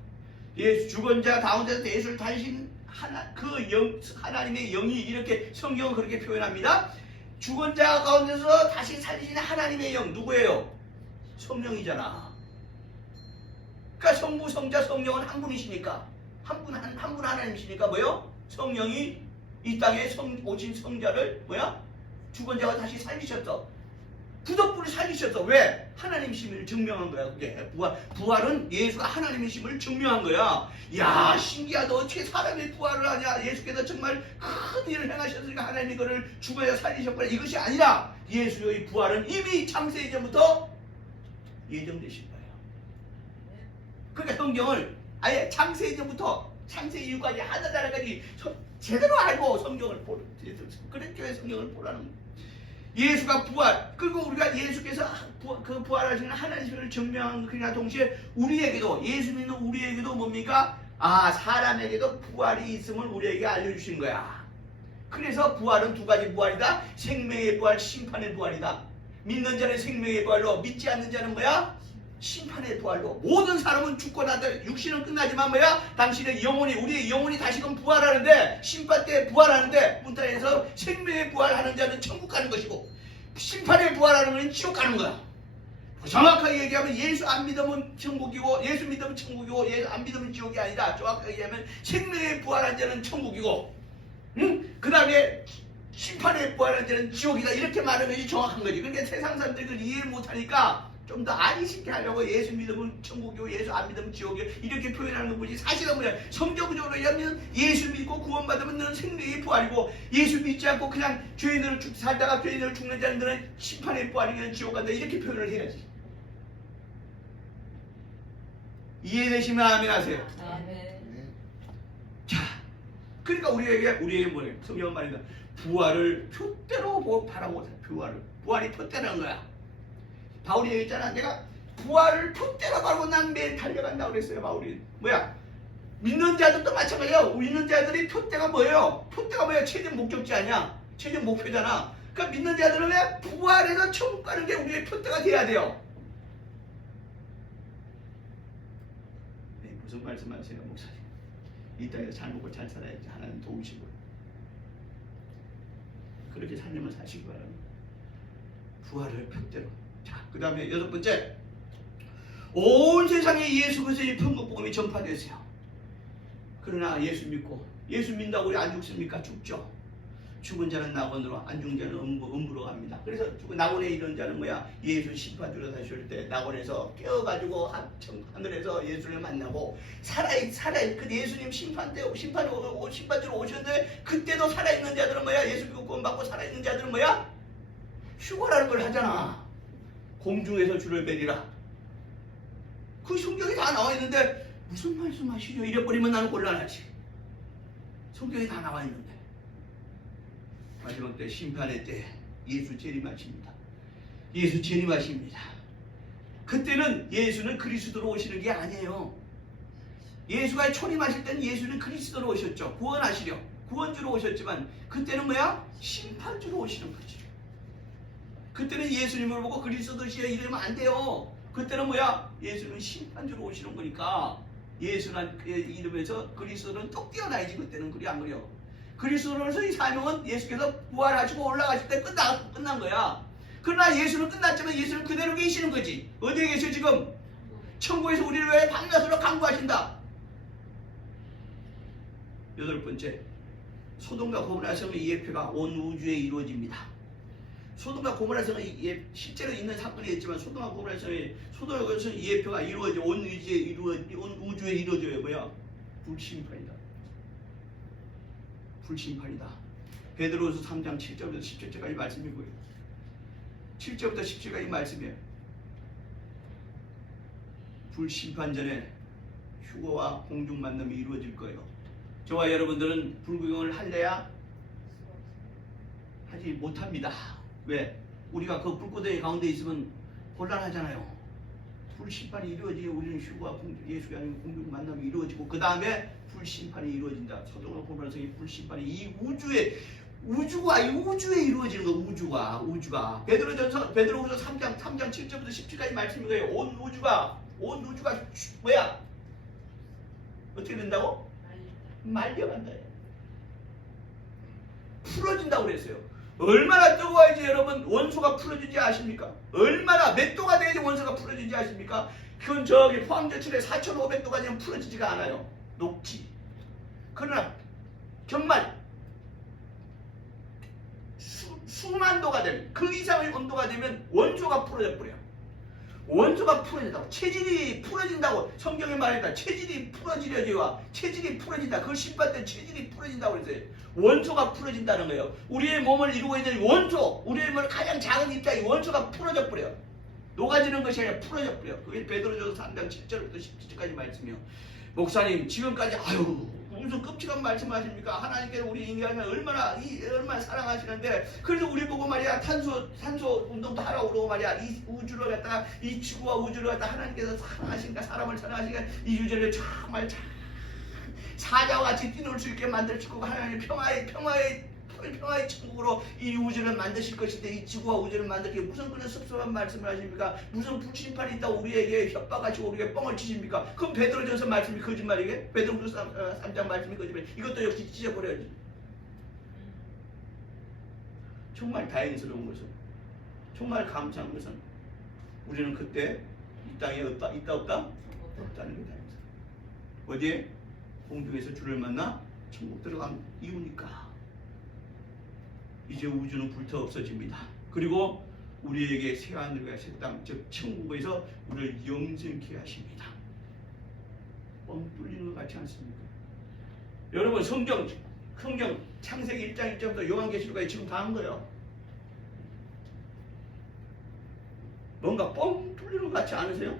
죽은 자 가운데서 예수를 다시 하나님의 영이 이렇게 성경은 그렇게 표현합니다. 죽은 자 가운데서 다시 살리신 하나님의 영 누구예요? 성령이잖아. 그러니까 성부, 성자, 성령은 한 분이시니까 한 분 하나님이시니까 뭐요? 성령이 이 땅에 오신 성자를 뭐야? 죽은 자가 다시 살리셨어. 부덕분을 살리셨어. 왜? 하나님이심을 증명한 거야. 그게 부활은 예수가 하나님이심을 증명한 거야. 야 신기하다. 어떻게 사람이 부활을 하냐. 예수께서 정말 큰 일을 행하셨으니까 하나님이 그를 죽어야 살리셨구나. 이것이 아니라 예수의 부활은 이미 창세 이전부터 예정되신 거예요. 그러니까 성경을 아예 창세 이전부터 창세 이후까지 하나하나까지 제대로 알고 성경을 그랬죠. 성경을 보라는 거예요. 예수가 부활, 그리고 우리가 예수께서 그 부활하시는 하나님을 증명한 그러나 동시에 우리에게도 예수 믿는 우리에게도 뭡니까? 사람에게도 부활이 있음을 우리에게 알려주신 거야. 그래서 부활은 두 가지 부활이다. 생명의 부활, 심판의 부활이다. 믿는 자는 생명의 부활로, 믿지 않는 자는 뭐야? 심판의 부활로. 모든 사람은 죽고 나서 육신은 끝나지만 뭐야? 당신의 영혼이, 우리의 영혼이 다시금 부활하는데, 심판 때 부활하는데, 문자에서 생명의 부활하는 자는 천국 가는 것이고 심판의 부활하는 것은 지옥 가는 거야. 정확하게 얘기하면 예수 안 믿으면 천국이고 예수 믿으면 천국이고 예수 안 믿으면 지옥이 아니라, 정확하게 얘기하면 생명의 부활한 자는 천국이고 그 다음에 심판의 부활한 자는 지옥이다. 이렇게 말하는 것이 정확한 거지. 그러니까 세상 사람들이 그걸 이해 못하니까 좀 더 안식게 하려고 예수 믿으면 천국이고 예수 안 믿으면 지옥이고 이렇게 표현하는 거 보지. 사실은 뭐야? 성경적으로 얘기하면 예수 믿고 구원받으면 너는 생명의 부활이고, 예수 믿지 않고 그냥 죄인으로 살다가 죄인으로 죽는 자들은 심판의 부활이면 지옥 간다. 이렇게 표현을 해야지. 이해되시면 아멘 하세요. 아멘. 자, 그러니까 우리에게 뭐래? 성경 말입니다. 부활을 표대로 바라보자. 부활이 표대라는 거야. 바울이 얘기했잖아. 내가 부활을 표대로 바라고 난 매일 달려간다고 그랬어요. 바울이. 뭐야? 믿는 자들도 마찬가지야. 믿는 자들이 표대가 뭐예요? 표대가 뭐야? 최종 목적지 아니야? 최종 목표잖아. 그러니까 믿는 자들은 왜? 부활해서 천국 가는 게 우리의 표대가 돼야 돼요. 네, 무슨 말씀하세요, 목사님? 이 땅에서 잘 먹고 잘 살아야지. 하나님 도우시고. 그렇게 살려면 사시기 바랍니다. 부활을 표대로. 자, 그 다음에 6번째, 온 세상에 예수 그리스도의 편국복음이 전파되세요. 그러나 예수 믿는다고 우리 안 죽습니까? 죽죠. 죽은 자는 낙원으로, 안 죽은 자는 음부로 갑니다. 그래서 낙원에 이런 자는 뭐야? 예수 심판주로 다시 올 때 낙원에서 깨어가지고 하늘에서 예수를 만나고 그 예수님 심판주로 오셨는데, 그때도 살아있는 자들은 뭐야? 예수 믿고 구원받고 살아있는 자들은 뭐야? 휴거라는 걸 하잖아. 공중에서 주를 베리라. 그 성경이 다 나와 있는데 무슨 말씀하시죠? 이래버리면 나는 곤란하지. 성경이 다 나와 있는데. 마지막 때, 심판의 때 예수 재림하십니다. 예수 재림하십니다. 그때는 예수는 그리스도로 오시는 게 아니에요. 예수가 초림하실 때는 예수는 그리스도로 오셨죠. 구원하시려 구원주로 오셨지만, 그때는 뭐야? 심판주로 오시는 거지. 그때는 예수님을 보고 그리스도시여 이러면 안 돼요. 그때는 뭐야? 예수는 심판주로 오시는 거니까 예수란 이름에서 그리스도는 똑 띄어나야지. 그때는. 그리 안 그래요? 그리스도로서의 사명은 예수께서 부활하시고 올라가실 때 끝난 거야. 그러나 예수는 끝났지만 예수는 그대로 계시는 거지. 어디에 계셔 지금? 천국에서 우리를 왜 밤낮으로 강구하신다. 8번째, 소돔과 고모라 성의 예표가 온 우주에 이루어집니다. 소돔과 고모라 성의 실제로 있는 사건이겠지만 소돔과 고모라 성의 예표가 이루어져 온 우주에 이루어져요. 뭐야? 불심판이다. 불심판이다. 베드로후서 3장 7절부터 17절까지 말씀이고요. 7절부터 17절까지 말씀이에요. 불심판 전에 휴거와 공중 만남이 이루어질 거예요. 저와 여러분들은 불구경을 할래야 하지 못합니다. 왜? 우리가 그 불구덩이 가운데 있으면 곤란하잖아요. 불심판이 이루어지면 우리는 휴거와 예수가 아니고 공중 만남이 이루어지고 그 다음에 불심판이 이루어진다. 소돔과 고모라 성의 불심판이 이 우주가 이루어지는 거. 우주가 베드로후서 3장 7절부터 17절까지 말씀인 거예요. 온 우주가 뭐야? 어떻게 된다고? 말려간다. 풀어진다고 그랬어요. 얼마나 뜨거워야지 여러분 원소가 풀어지지 아십니까? 얼마나 몇 도가 돼야지 원소가 풀어지지 아십니까? 그건 저기 포항제철에 4,500도가 되면 풀어지지가 않아요. 녹지. 그러나 정말 수만 도가 되면 그 이상의 온도가 되면 원소가 풀어져 버려요. 원소가 풀어진다고. 체질이 풀어진다고 성경에 말했다. 체질이 풀어진다. 그걸 심판 때 체질이 풀어진다고 그랬어요. 원소가 풀어진다는 거예요. 우리의 몸을 이루고 있는 원소, 우리의 몸을 가장 작은 입자의 원소가 풀어져 버려요. 녹아지는 것이 아니라 풀어져 버려요. 그게 베드로전서 3장 7절부터 17절까지 말씀이요. 목사님 지금까지 무슨 끔찍한 말씀하십니까? 하나님께서 우리 인간을 얼마나 사랑하시는데 그래서 우리 보고 말이야 탄소 운동도 하라고 그러고 말이야 이 우주를 갖다가 이 지구와 우주를 갖다가 하나님께서 사랑하시니까 사람을 사랑하시니까 이 유전을 정말 사자와 같이 뛰놀 수 있게 만드시고 하나님 평화의 천국으로 이 우주를 만드실 것인데 이 지구와 우주를 만들기 무슨 그런 섭섭한 말씀을 하십니까? 무슨 불심판이 있다고 우리에게 협박하시고 우리에게 뻥을 치십니까? 그럼 베드로전서 말씀이 거짓말이게? 베드로전서 3장 말씀이 거짓말. 이것도 역시 찢어버려야지. 정말 다행스러운 것은, 정말 감사한 것은 우리는 그때 이 땅에 있다 없다? 없다는 게 다행스러워. 어디에? 공중에서 주를 만나 천국 들어간 이유니까. 이제 우주는 불타 없어집니다. 그리고 우리에게 새하늘과 새 땅, 즉 천국에서 우리를 영생케 하십니다. 뻥 뚫리는 것 같지 않습니까? 여러분 성경 창세기 1장 1절부터 요한계시록까지 지금 다 한 거예요. 뭔가 뻥 뚫리는 것 같지 않으세요?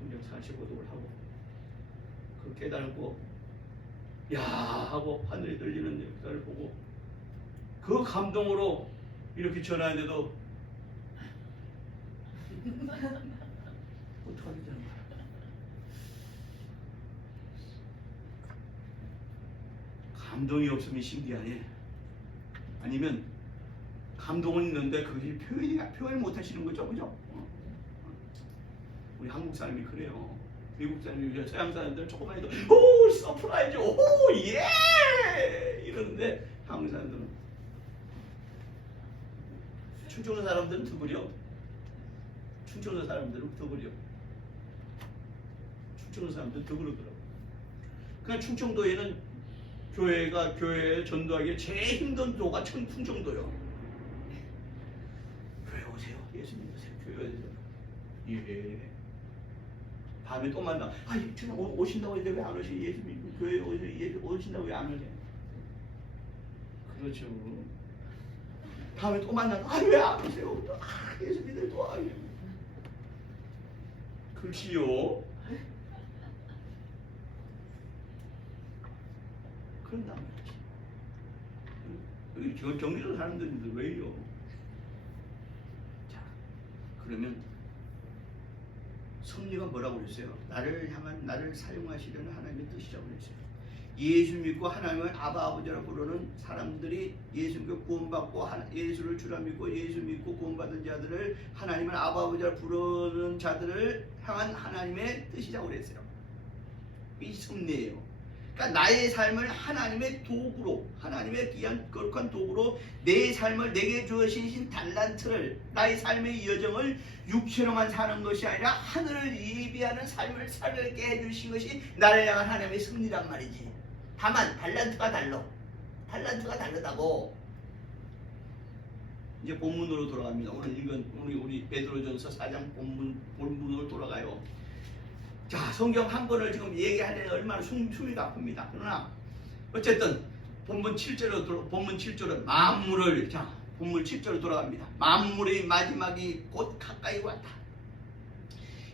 성경 45독을 하고 그 깨달고 야 하고 하늘이 들리는 역사를 보고 그 감동으로 이렇게 전하는데도 어떡하지 되는 거야. 감동이 없으면 신기하네. 아니면 감동은 있는데 그것이 표현을 못 하시는 거죠, 그죠? 우리 한국 사람이 그래요. 미국 사람이 서양 사람들은 조금만 해도 오 서프라이즈 오 예 이러는데 한국 사람들은 춤추는 사람들은 더 그려. 춤추는 사람들은 더 그러더라고. 그냥 충청도에는 교회에 전도하기에 제일 힘든 도가 충청도요. 교회 오세요. 예수님 오세요. 교회 오세요. 예. 다음에 또 만나. 지금 오신다고 했는데 왜 안 오시? 예수님 교회 오신다고 왜 안 오냐? 그렇죠. 다음에 또 만나. 왜 안 오세요? 예수님들 또 와요. 그렇지요. 그런단 말이지. 지금 경기도 사람들인데 왜요? 자, 그러면 성리가 뭐라고 그랬어요? 나를 사용하시려는 하나님의 뜻이라고 그랬어요. 예수 믿고 하나님을 아버지라고 부르는 사람들이 예수 믿고 구원받고 예수를 주라 믿고 예수 믿고 구원받은 자들을 하나님을 아버지라고 부르는 자들을 향한 하나님의 뜻이라고 그랬어요. 이 성리예요. 그러니까 나의 삶을 하나님의 도구로, 하나님의 귀한 거룩한 도구로 내 삶을 내게 주신 달란트를, 나의 삶의 여정을 육체로만 사는 것이 아니라 하늘을 예비하는 삶을 살게 해주신 것이 나를 향한 하나님의 승리란 말이지. 다만 달란트가 달란트가 다르다고. 이제 본문으로 돌아갑니다. 오늘 읽은 우리 베드로전서 4장 본문으로 돌아가요. 자, 성경 한 권을 지금 얘기하려니 얼마나 숨이 가쁩니다. 그러나 어쨌든 본문 7절은 만물을, 자, 본문 7절로 돌아갑니다. 만물의 마지막이 곧 가까이 왔다.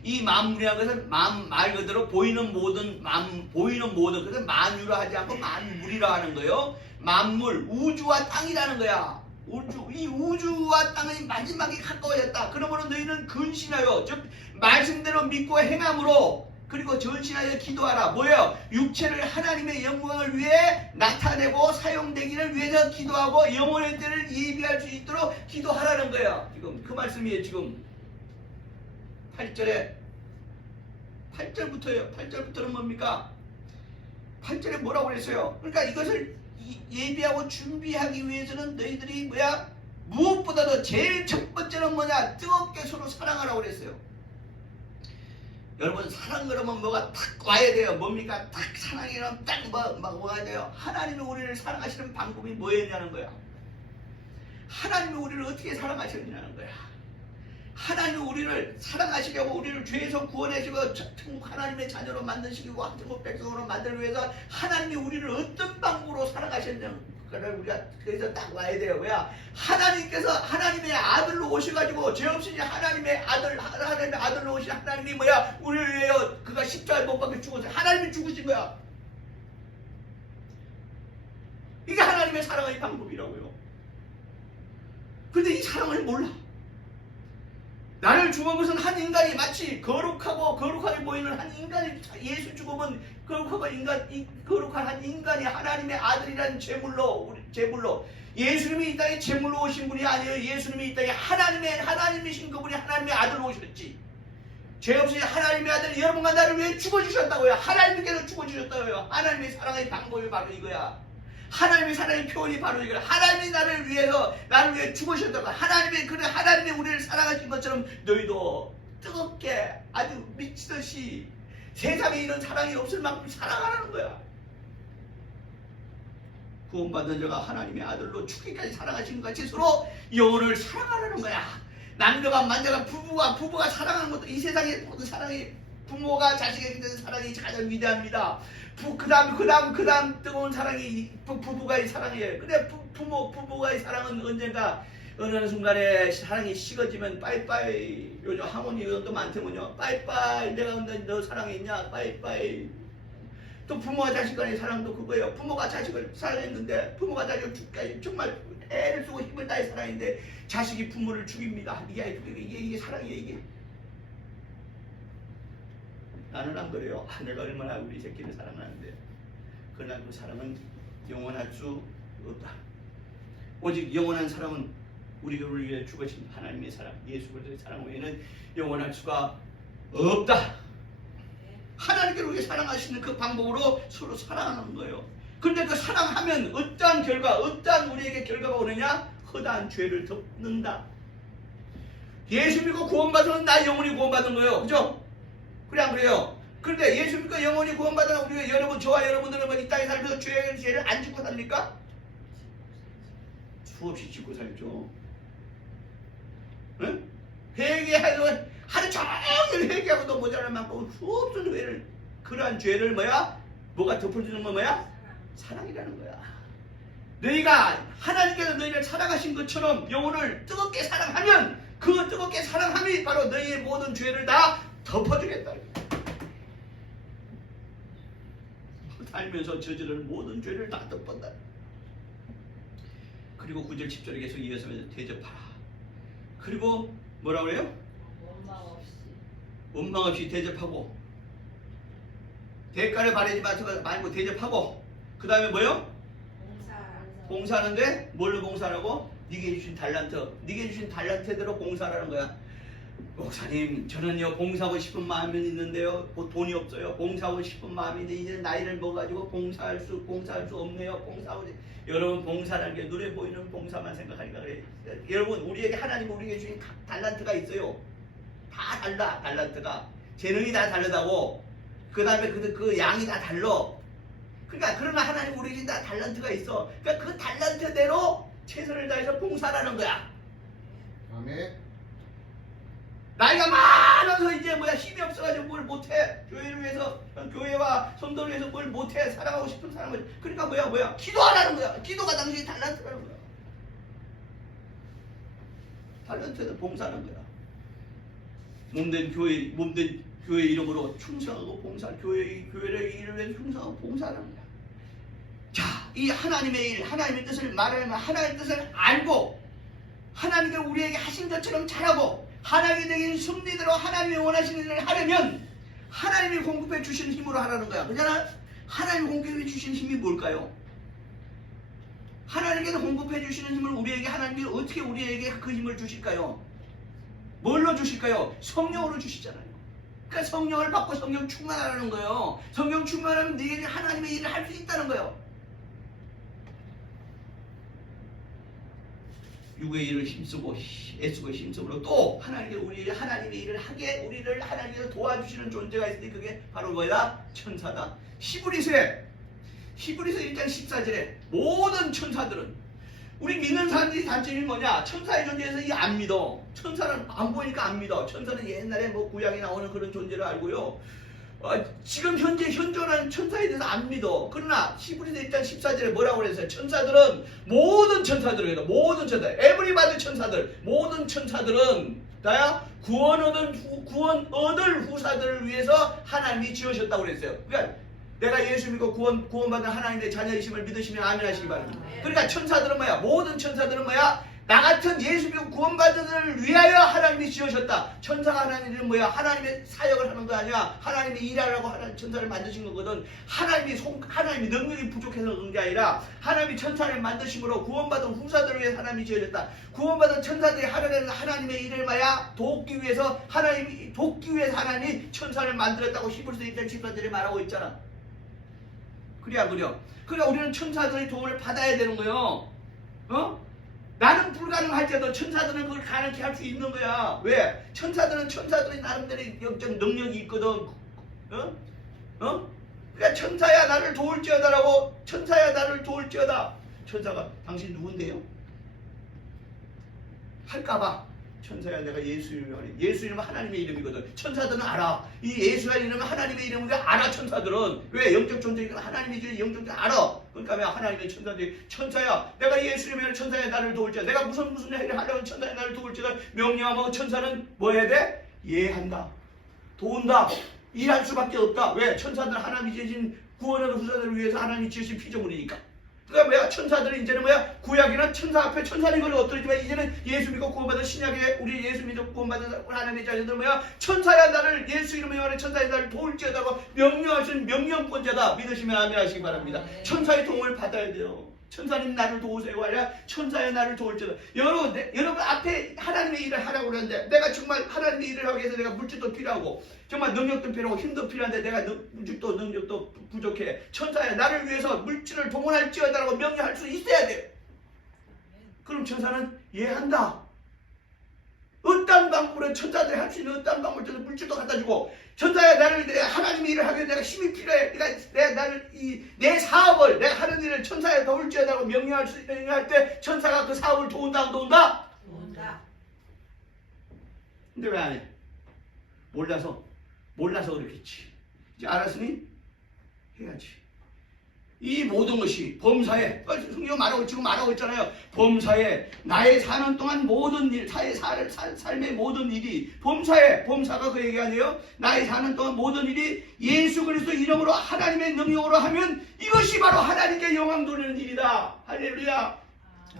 이 만물이라는 것은 말 그대로 보이는 모든 그래서 만유라 하지 않고 만물이라 하는 거예요. 만물, 우주와 땅이라는 거야. 이 우주와 땅의 마지막이 가까워졌다. 그러므로 너희는 근신하여, 즉 말씀대로 믿고 행함으로, 그리고 전신하여 기도하라. 뭐예요? 육체를 하나님의 영광을 위해 나타내고 사용되기를 위해서 기도하고 영혼의 때를 예비할 수 있도록 기도하라는 거예요. 지금 그 말씀이에요. 지금 8절부터예요. 8절부터는 뭡니까? 8절에 뭐라고 그랬어요? 그러니까 이것을 예비하고 준비하기 위해서는 너희들이 뭐야? 무엇보다도 제일 첫 번째는 뭐냐? 뜨겁게 서로 사랑하라고 그랬어요. 여러분, 사랑 그러면 뭐가 탁 와야 돼요. 뭡니까? 탁 사랑이라면 딱 뭐가 돼요? 하나님이 우리를 사랑하시는 방법이 뭐였냐는 거야. 하나님이 우리를 어떻게 사랑하셨냐는 거야. 하나님이 우리를 사랑하시려고 우리를 죄에서 구원하시고 천국 하나님의 자녀로 만드시고 천국 백성으로 만들기 위해서 하나님이 우리를 어떤 방법으로 사랑하셨냐는 거를 우리가 그래서 딱 와야 돼요. 왜야? 하나님께서 하나님의 아들로 오셔가지고 죄 없으니 하나님의 아들로 오신 하나님이 뭐야? 우리를 위해 그가 십자가에 못 박혀 죽었어요. 하나님이 죽으신 거야. 이게 하나님의 사랑의 방법이라고요. 근데 이 사랑을 몰라. 나를 죽은 것은 한 인간이 마치 거룩하게 보이는 한 인간이, 예수 죽으면 거룩한 한 인간이 하나님의 아들이라는 제물로 예수님이 이 땅에 제물로 오신 분이 아니에요. 예수님이 이 땅에 하나님이신 그분이 하나님의 아들로 오셨지. 죄 없이 하나님의 아들 여러분과 나를 위해 죽어주셨다고요. 하나님께서 죽어주셨다고요. 하나님의 사랑의 방법이 바로 이거야. 하나님의 사랑의 표현이 바로 이거야. 하나님이 나를 위해 죽으셨다고. 하나님이 우리를 사랑하신 것처럼 너희도 뜨겁게 아주 미치듯이 세상에 이런 사랑이 없을 만큼 사랑하라는 거야. 구원받은 자가 하나님의 아들로 죽기까지 사랑하신 것 같이 서로 영혼을 사랑하라는 거야. 남녀가 만자가 부부가 사랑하는 것도 이 세상의 모든 사랑이, 부모가 자식에게 대한 사랑이 가장 위대합니다. 그 다음 뜨거운 사랑이 부부가의 사랑이에요. 근데 부부가의 사랑은 언젠가 어느 순간에 사랑이 식어지면 빠이빠이. 요즘 하모니도 많더군요. 빠이빠이. 내가 너 사랑했냐? 빠이빠이. 또 부모와 자식 간의 사랑도 그거예요. 부모가 자식을 사랑했는데 부모가 자식을 죽기까지 정말 애를 쓰고 힘을 다해 사랑했는데 자식이 부모를 죽입니다. 이게 사랑이에요. 이게. 나는 안 그래요. 내가 얼마나 우리 새끼를 사랑하는데. 그러나 그 사랑은 영원할 수 없다. 오직 영원한 사랑은 우리를 위해 죽으신 하나님의 사랑, 예수 그리스도의 사랑 외에는 영원할 수가 없다. 하나님께서 우리를 사랑하시는 그 방법으로 서로 사랑하는 거예요. 그런데 그 사랑하면 어떠한 우리에게 결과가 오느냐? 허다한 죄를 덮는다. 예수 믿고 구원받으면 나 영원히 구원받은 거예요. 그죠? 그래 안 그래요? 그런데 예수 믿고 영원히 구원받으면 우리가 저와 여러분들은 이 땅에 살면서 죄를 안 짓고 삽니까? 수없이 짓고 살죠. 응? 회개하고 하루 종일 회개하고도 모자랄 만큼 수없은 죄를, 그러한 죄를 뭐가 덮어주는 건 뭐야? 사랑이라는 거야. 너희가 하나님께서 너희를 사랑하신 것처럼 영혼을 뜨겁게 사랑하면 그 뜨겁게 사랑함이 바로 너희의 모든 죄를 다 덮어주겠다. 살면서 저지른 모든 죄를 다 덮었다. 그리고 9절 10절에 계속 이어서 대접하라. 그리고 뭐라고 그래요? 원망 없이 대접하고, 대가를 바라지 말고 대접하고, 그 다음에 뭐요? 봉사하는데 뭘로 봉사하라고? 네게 주신 달란트대로 봉사하라는 거야. 목사님, 저는요 봉사하고 싶은 마음이 있는데요, 돈이 없어요. 봉사하고 싶은 마음인데 이제 나이를 먹어가지고 봉사할 수 없네요. 봉사하고. 여러분, 봉사라는 게 눈에 보이는 봉사만 생각하니까 그래. 여러분, 우리에게 하나님 우리에게 주신 달란트가 있어요. 다 달라. 달란트가 재능이 다 다르다고. 그 다음에 그 양이 다 달라. 그러니까 그러나 하나님 우리에게 주신 다 달란트가 있어. 그러니까 그 달란트대로 최선을 다해서 봉사하는 거야. 아멘. 나이가 많아서 이제 힘이 없어가지고 뭘 못해. 교회를 위해서, 교회와 성도를 위해서 뭘 못해. 살아가고 싶은 사람을. 그러니까 뭐야 기도하라는 거야. 기도가 당신이 달란트라는 거야. 달란트는 봉사하는 거야. 몸된 교회 이름으로 충성하고 교회를 이를 위해서 충성하고 봉사하는 거야. 자, 이 하나님의 일, 하나님의 뜻을 말하면 하나님의 뜻을 알고 하나님께 우리에게 하신 것처럼 잘하고 하나님이 되긴 승리대로 하나님이 원하시는 일을 하려면 하나님이 공급해 주시는 힘으로 하라는 거야. 그잖아. 하나님이 공급해 주시는 힘이 뭘까요? 하나님께서 공급해 주시는 힘을 우리에게 하나님이 어떻게 우리에게 그 힘을 주실까요? 뭘로 주실까요? 성령으로 주시잖아요. 그러니까 성령을 받고 성령 충만하라는 거예요. 성령 충만하면 네게 하나님의 일을 할 수 있다는 거예요. 육의 일을 힘쓰고 애쓰고 힘쓰고 또 하나님의 일을 하게 우리를 하나님께서 도와주시는 존재가 있으니 그게 바로 뭐야? 천사다. 히브리서 1장 14절에 모든 천사들은 우리 믿는 사람들이 단점이 뭐냐? 천사의 존재에서 안 믿어. 천사는 안 보니까 안 믿어. 천사는 옛날에 구약에 나오는 그런 존재를 알고요. 지금 현재 현존하는 천사에 대해서 안 믿어. 그러나 히브리서 1장 14절에 뭐라고 그랬어요? 천사들은 모든 천사들, 에브리바디 천사들, 모든 천사들은 다야 구원 얻을 후사들을 위해서 하나님이 지으셨다고 그랬어요. 그러니까 내가 예수 믿고 구원받은 하나님의 자녀이심을 믿으시면 아멘 하시기 바랍니다. 그러니까 천사들은 뭐야? 모든 천사들은 뭐야? 나 같은 예수 믿고 구원받은 자를 위하여 하나님이 지으셨다. 천사가 하나님 일은 뭐야? 하나님의 사역을 하는 거 아니야. 하나님이 일하라고 하나님 천사를 만드신 거거든. 하나님이 능력이 부족해서 그런 게 아니라 하나님이 천사를 만드심으로 구원받은 후사들을 위해 하나님이 지어졌다. 구원받은 천사들이 하려는 하나님의 일을 뭐야? 돕기 위해서 하나님이 천사를 만들었다고 히브리서 1장 14절에 말하고 있잖아. 그러니까 우리는 천사들의 도움을 받아야 되는 거예요. 나는 불가능할지라도 천사들은 그걸 가능케 할 수 있는 거야. 왜? 천사들이 나름대로 영적 능력이 있거든. 그러니까 천사야 나를 도울지어다라고. 천사야 나를 도울지어다. 천사가 당신 누군데요? 할까봐. 천사야 내가 예수 이름을 예수 이름은 하나님의 이름이거든. 천사들은 알아. 이 예수라는 이름은 하나님의 이름인 걸 알아. 천사들은. 왜? 영적 존재이니까 하나님이 주신 영적 존재 알아. 그러니까 왜 하나님의 천사들이 천사야 내가 예수 이름을 천사야 나를 도울지어다. 내가 무슨 일을 하려면 천사야 나를 도울지어다 명령하면 천사는 뭐 해야 돼? 예한다. 도운다. 일할 수밖에 없다. 왜? 천사들은 하나님이 지으신 구원하는 후사들을 위해서 하나님이 지으신 피조물이니까. 그러니까 뭐야? 천사들은 이제는 뭐야? 구약에는 천사 앞에 천사인 걸 엎드리지만 이제는 예수 믿고 구원받은 신약에 우리 예수 믿고 구원받은 하나님의 자녀들은 뭐야? 천사야 나를 예수 이름으로 말해 천사야 나를 도울지어다고 명령하신 명령권자다. 믿으시면 아멘 하시기 바랍니다. 천사의 도움을 받아야 돼요. 천사님 나를 도우세요 아니라 천사야 나를 도울지어다. 여러분 앞에 하나님의 일을 하라고 그러는데 내가 정말 하나님의 일을 하기 위해서 내가 물질도 필요하고 정말 능력도 필요하고 힘도 필요한데 내가 물질도 능력도 부족해. 천사야 나를 위해서 물질을 동원할지어다라고 명령할 수 있어야 돼. 그럼 천사는 예한다. 어떤 방법으로 천사들이 할 수 있는 어떤 방법으로 물질도 갖다 주고 천사야 나를 하나님의 일을 하기 위해 내가 힘이 필요해. 내 사업을 내가 하는 일을 천사야 도울지어다라고 명령할 때 천사가 그 사업을 도운다 안 도운다? 도운다. 근데 왜 안 해? 몰라서 그렇겠지. 이제 알았으니 해야지. 이 모든 것이 범사에 성경 지금 말하고 있잖아요. 범사에 나의 사는 동안 모든 일, 삶의 모든 일이 범사가 그 얘기 아니에요. 나의 사는 동안 모든 일이 예수 그리스도 이름으로 하나님의 능력으로 하면 이것이 바로 하나님께 영광 돌리는 일이다. 할렐루야.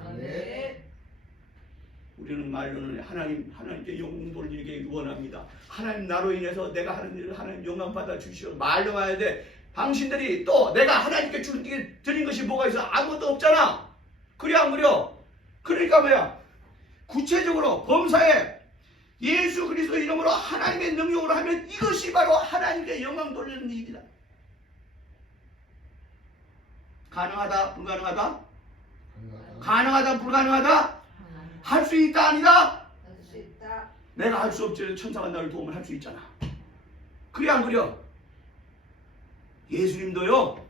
아멘. 우리는 말로는 하나님께 영광 돌리기 원합니다. 하나님 나로 인해서 내가 하는 일을 하나님 영광 받아 주시오. 말로 해야 돼. 당신들이 또 내가 하나님께 드린 것이 뭐가 있어? 아무것도 없잖아. 그래 안 그래? 그러니까 뭐야? 구체적으로 범사에 예수 그리스도 이름으로 하나님의 능력으로 하면 이것이 바로 하나님께 영광 돌리는 일이다. 가능하다? 불가능하다? 가능하다? 불가능하다? 할 수 있다? 아니다? 할 수 있다. 내가 할 수 없지. 천사가 나를 도움을 할 수 있잖아. 그래 안 그려? 예수님도요.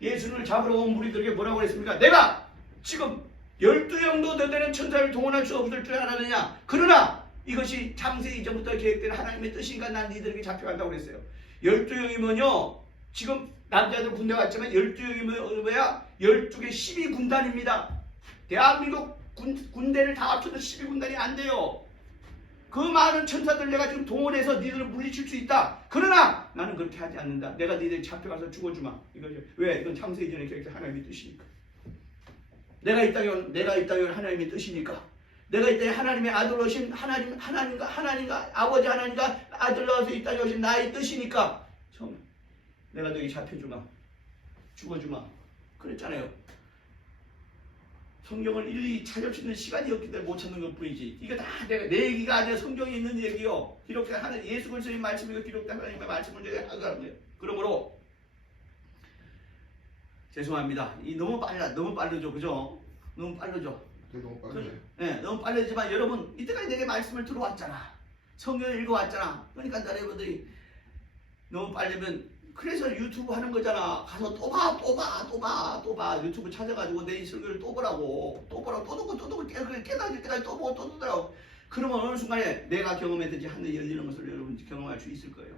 예수를 잡으러 온 무리들에게 뭐라고 했습니까? 내가 지금 12영도 더 되는 천사를 동원할 수 없을 줄 알았느냐? 그러나 이것이 창세 이전부터 계획된 하나님의 뜻이니까 난 니들에게 잡혀간다고 그랬어요. 12영이면요. 지금 남자들 군대 갔지만 12영이면 뭐야? 12개 12군단입니다. 대한민국 군대를 다 합쳐도 12군단이 안 돼요. 그 많은 천사들 내가 지금 동원해서 니들을 물리칠 수 있다. 그러나 나는 그렇게 하지 않는다. 내가 니들 잡혀가서 죽어주마. 이거죠. 왜? 이건 창세 이전에 계획된 하나님의 뜻이니까. 내가 이 땅에 온 하나님의 뜻이니까. 내가 이 땅에 하나님의 아들 오신 하나님과 아버지 하나님과 아들 낳아서 이 땅에 오신 나의 뜻이니까. 처음에 내가 너희 잡혀주마. 죽어주마. 그랬잖아요. 성경을 일일이 찾을 수 있는 시간이 없기 때문에 못 찾는 것 뿐이지. 이거 다 내 얘기가 아니라 성경에 있는 얘기요. 기록된 하나님 예수 그리스도의 말씀이고 기록된 하나님의 말씀을 제가 하는 거예요. 그러므로 죄송합니다. 너무 빠르죠, 그죠? 너무 빠르죠. 너무 빠르네. 네, 너무 빠르지만 여러분 이때까지 내게 말씀을 들어왔잖아. 성경을 읽어왔잖아. 그러니까 여러분들이 너무 빠르면 그래서 유튜브 하는 거잖아. 가서 또 봐. 유튜브 찾아가지고 내 이 설교를 또 보라고. 또 듣고 깨달을 때까지 또 보고 또 듣더라고. 그러면 어느 순간에 내가 경험했듯이 하늘이 열리는 것을 여러분 경험할 수 있을 거예요.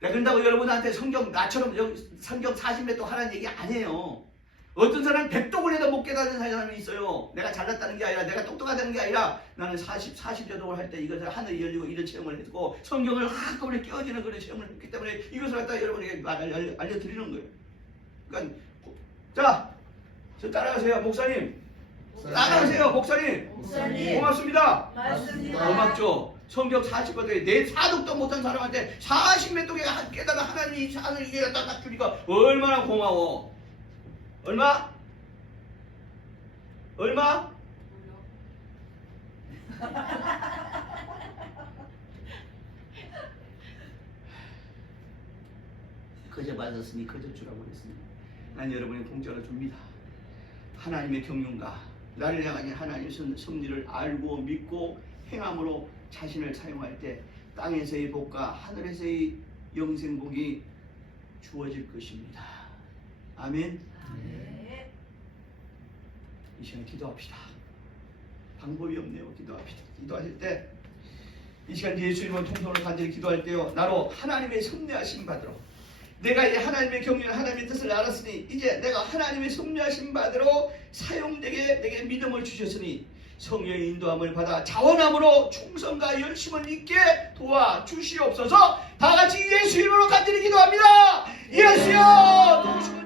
내가 그런다고 여러분한테 성경 나처럼 성경 40몇 도 하라는 얘기 아니에요. 어떤 사람은 100독을 해도 못 깨닫는 사람이 있어요. 내가 잘났다는 게 아니라 내가 똑똑하다는 게 아니라 나는 40여 독을 할 때 이것을 하늘이 열리고 이런 체험을 했고 성경을 한꺼번에 깨어지는 그런 체험을 했기 때문에 이것을 갖다 여러분에게 알려드리는 거예요. 그러니까 자, 저 따라가세요. 목사님. 따라가세요. 목사님. 고맙습니다. 맞습니다. 고맙죠. 성경 40권에 내 사독도 못한 사람한테 40몇 독에 깨달아 하나님이 하늘 이게 딱 주니까 얼마나 고마워. 얼마? 그저 받았으니 그저 주라고 그랬습니다. 난 여러분의 공짜로 줍니다. 하나님의 경륜과 나를 향한 하나님의 섭리를 알고 믿고 행함으로 자신을 사용할 때 땅에서의 복과 하늘에서의 영생복이 주어질 것입니다. 아멘. 네. 이 시간에 기도합시다. 방법이 없네요. 기도합시다. 기도하실 때 이 시간 예수 이름으로 통성으로 간절히 기도할 때요. 나로 하나님의 섭리하심 받으러 내가 이제 하나님의 경륜 하나님의 뜻을 알았으니 이제 내가 하나님의 섭리하심 받으러 사용되게 내게 믿음을 주셨으니 성령의 인도함을 받아 자원함으로 충성과 열심을 있게 도와주시옵소서. 다 같이 예수 이름으로 간절히 기도합니다. 예수여 도우시고